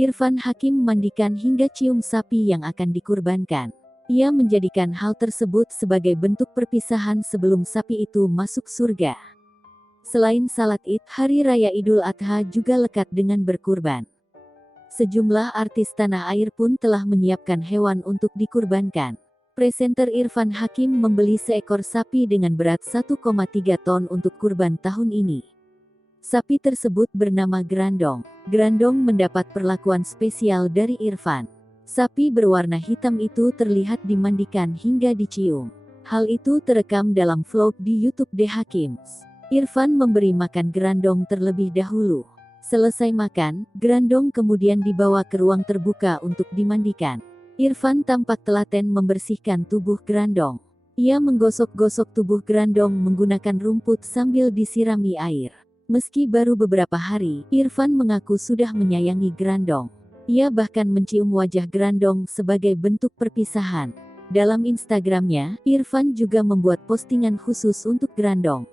Irfan Hakim memandikan hingga cium sapi yang akan dikurbankan. Ia menjadikan hal tersebut sebagai bentuk perpisahan sebelum sapi itu masuk surga. Selain salat Id, Hari Raya Idul Adha juga lekat dengan berkurban. Sejumlah artis tanah air pun telah menyiapkan hewan untuk dikurbankan. Presenter Irfan Hakim membeli seekor sapi dengan berat 1,3 ton untuk kurban tahun ini. Sapi tersebut bernama Grandong. Grandong mendapat perlakuan spesial dari Irfan. Sapi berwarna hitam itu terlihat dimandikan hingga dicium. Hal itu terekam dalam vlog di YouTube The Hakims. Irfan memberi makan Grandong terlebih dahulu. Selesai makan, Grandong kemudian dibawa ke ruang terbuka untuk dimandikan. Irfan tampak telaten membersihkan tubuh Grandong. Ia menggosok-gosok tubuh Grandong menggunakan rumput sambil disirami air. Meski baru beberapa hari, Irfan mengaku sudah menyayangi Grandong. Ia bahkan mencium wajah Grandong sebagai bentuk perpisahan. Dalam Instagramnya, Irfan juga membuat postingan khusus untuk Grandong.